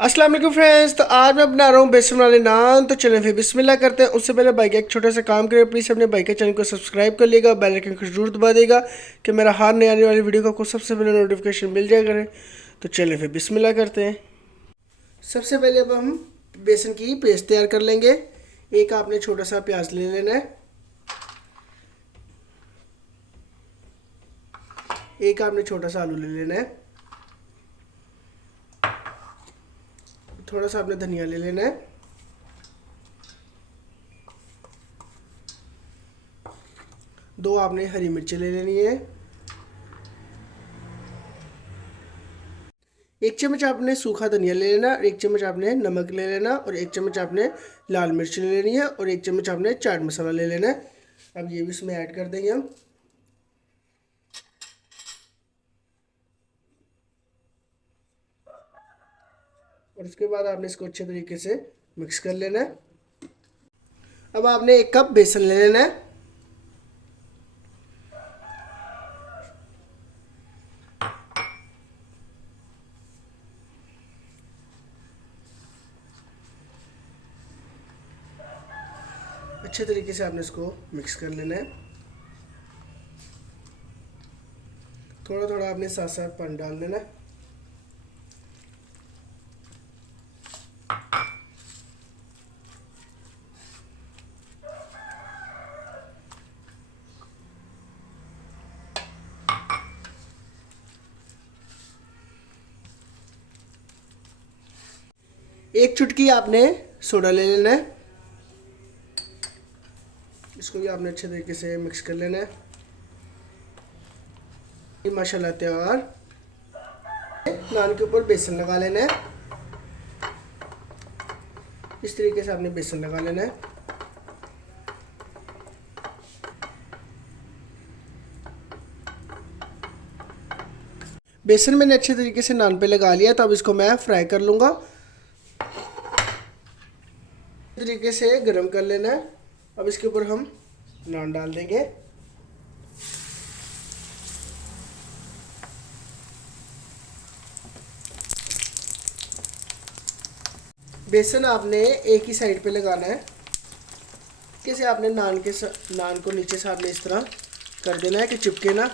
अस्सलाम वालेकुम फ्रेंड्स। तो आज मैं बना रहा हूँ बेसन वाले नान। तो चलें फिर बिस्मिल्लाह करते हैं। उससे पहले भाई का एक छोटा सा काम करें, प्लीज़ अपने भाई के चैनल को सब्सक्राइब कर लिएगा, बेल आइकन को जरूर दबा देगा कि मेरा हर नई आने वाली वीडियो का आपको सबसे पहले नोटिफिकेशन मिल जाया करे। तो चलें फिर बिस्मिल्लाह करते हैं। सबसे पहले अब हम बेसन की पेस्ट तैयार कर लेंगे। एक आपने छोटा सा प्याज ले लेना है, एक आपने छोटा सा आलू ले लेना है, थोड़ा सा आपने धनिया ले लेना है, दो आपने हरी मिर्ची ले लेनी है, एक चम्मच आपने सूखा धनिया ले लेना, एक चम्मच आपने नमक ले लेना, और एक चम्मच आपने लाल मिर्च ले लेनी है, और एक चम्मच आपने चाट मसाला ले लेना है। अब ये भी इसमें ऐड कर देंगे हम। और उसके बाद आपने इसको अच्छे तरीके से मिक्स कर लेना है। अब आपने एक कप बेसन ले लेना है। अच्छे तरीके से आपने इसको मिक्स कर लेना है। थोड़ा थोड़ा आपने साथ साथ पानी डाल देना है। एक चुटकी आपने सोडा ले लेना है। इसको भी आपने अच्छे तरीके से मिक्स कर लेना है। माशाल्लाह तैयार। नान के ऊपर बेसन लगा लेना है। इस तरीके से आपने बेसन लगा लेना है। बेसन मैंने अच्छे तरीके से नान पे लगा लिया, तो अब इसको मैं फ्राई कर लूँगा। तरीके से गरम कर लेना है। अब इसके ऊपर हम नान डाल देंगे। बेसन आपने एक ही साइड पे लगाना है। कैसे आपने नान को नीचे से आपने इस तरह कर देना है कि चिपके ना।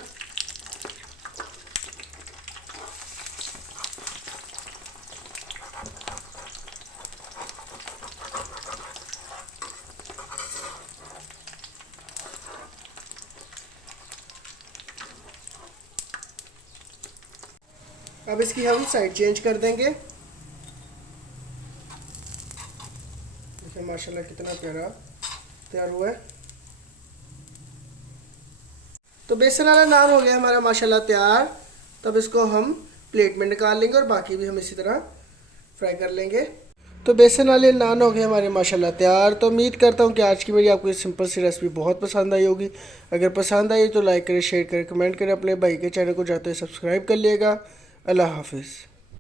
अब इसकी हम साइड चेंज कर देंगे। देखिए माशाल्लाह कितना प्यारा तैयार हुआ है। तो बेसन वाला नान हो गया हमारा माशाल्लाह तैयार। तब इसको हम प्लेट में निकाल लेंगे और बाकी भी हम इसी तरह फ्राई कर लेंगे। तो बेसन वाले नान हो गए हमारे माशाल्लाह तैयार। तो उम्मीद करता हूँ कि आज की मेरी आपको ये सिंपल सी रेसिपी बहुत पसंद आई होगी। अगर पसंद आई तो लाइक करें, शेयर करें, कमेंट करें। अपने भाई के चैनल को जाते हुए सब्सक्राइब कर लिएगा। अल्लाह हाफिज़।